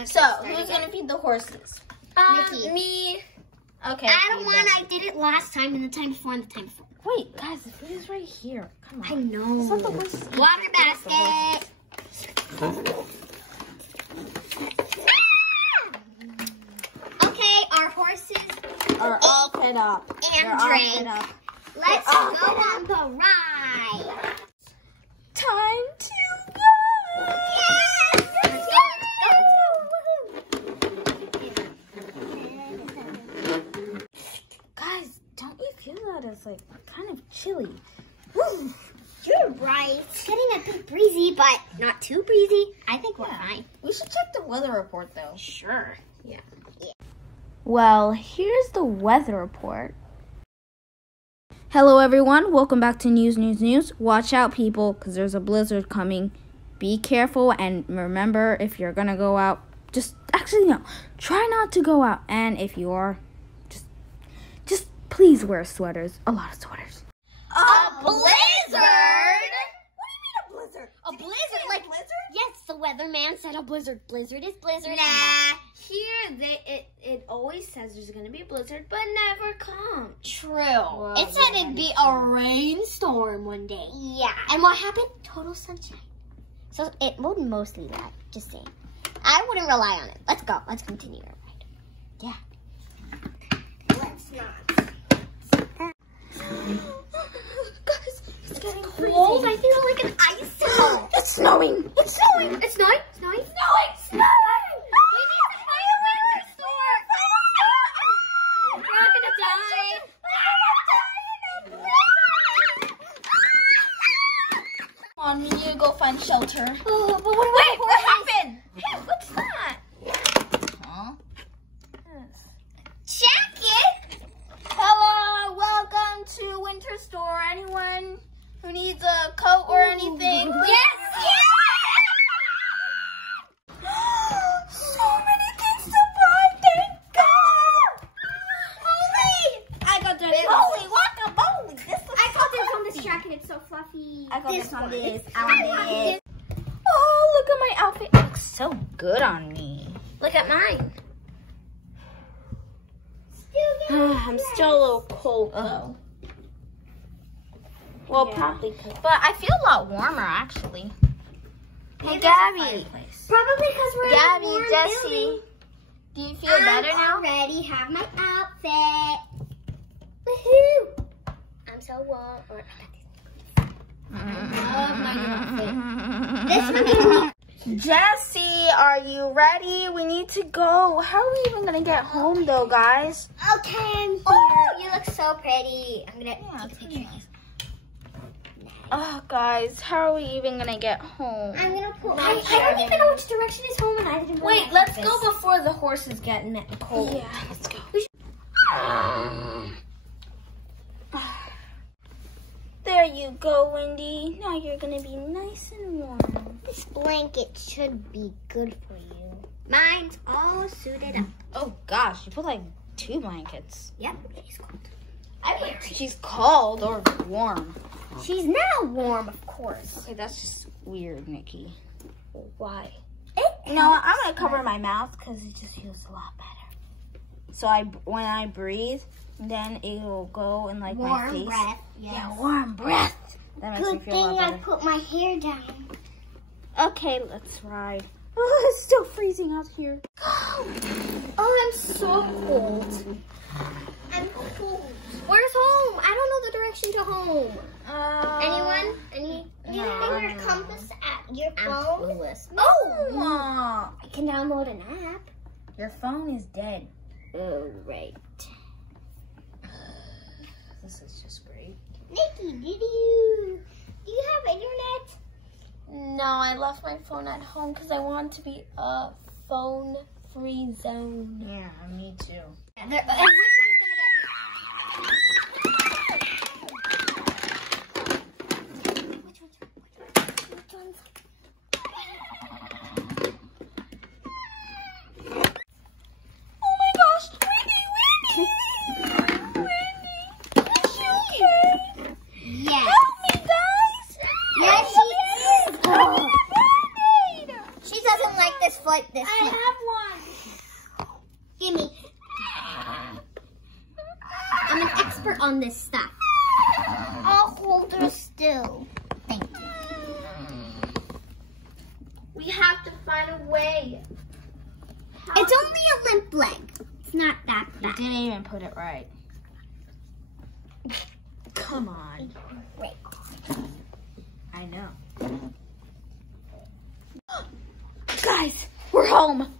Okay, so, who's going to feed the horses? Nikki. Me. Okay. I don't want. I did it last time and the time before and the time before. Wait, guys, the food is right here. Come on. I know. It's not the horses. Water basket. Okay, our horses Are all fed up. and drank. Let's go on the ride. Time to go. Yes! Let's go. Guys, don't you feel that it's like kind of chilly? You're right. It's getting a bit breezy, but not too breezy. I think we're fine. We should check the weather report though. Sure. Yeah. Well, here's the weather report. Hello everyone, welcome back to News. Watch out people, because there's a blizzard coming. Be careful and remember if you're gonna go out, try not to go out. And if you are, just please wear sweaters, a lot of sweaters. A blizzard? A blizzard? Like blizzard? Yes, the weatherman said a blizzard. Blizzard is blizzard. Nah, here it always says there's gonna be a blizzard, but never comes. True. Well, it said it'd be a rainstorm one day. Yeah. And what happened? Total sunshine. So it will mostly lie. Just saying. I wouldn't rely on it. Let's go. Let's continue our ride. Yeah. Let's not. Guys, it's getting Cold. I feel like an icicle. It's snowing. It's snowing. It's snowing. Snowing. Snowing. Snowing. We need to find a winter storm. We're not gonna die. Come on, we need to go find shelter. Oh, but what happened? Hey, what's that? Huh? Jacket? Hello, welcome to Winter Store. Anyone who needs a coat or anything? Yes. So many things to buy, thank God! Holy! I got this. Holy guacamole! I got this on this jacket. It's so fluffy. I got this on one. this. I want this. Oh, look at my outfit. It looks so good on me. Look at mine. I'm still a little cold though. Well, probably, but I feel a lot warmer actually. Hey, Gabby. Probably because we're Gabby, in a warm Jessie, building. do you feel better now? I already have my outfit. Woohoo! I'm so warm. I love my outfit. This one can Jessie, are you ready? We need to go. How are we even gonna get home though, guys? Okay, I'm here. Oh, you look so pretty. I'm gonna take a picture. Oh, guys, how are we even gonna get home? I'm gonna put I don't even know which direction is home, and I didn't. Wait, let's go before the horses get cold. Yeah, let's go. There you go, Wendy. Now you're gonna be nice and warm. This blanket should be good for you. Mine's all suited up. Oh gosh, you put like 2 blankets. Yep, she's cold. She's cold or warm. She's now warm, of course. Okay, that's just weird, Nikki. Why? No, I'm gonna cover my mouth because it just feels a lot better. So when I breathe, then it will go in like my face. Warm breath. Yes. Yeah, warm breath. That makes me Good feel a thing lot I better. put my hair down. Okay, let's ride. Oh, it's still freezing out here. Oh, I'm so cold. I'm cold. Where's home? I don't know the direction to home. Anyone? You have your compass at your phone? Oh! I can download an app. Your phone is dead. Oh, right. This is just great. Nikki, do you have internet? No, I left my phone at home because I want to be a phone-free zone. Yeah, me too. And which one's gonna get here? Which one's? Oh my gosh, Wendy! Is she okay? Yes. Help me, guys! Yes, she is. She doesn't like this foot. I have on this stuff. I'll hold her still. Thank you. We have to find a way. It's only a limp leg. It's not that bad. You didn't even put it right. Come on. Wait. I know. Guys, we're home.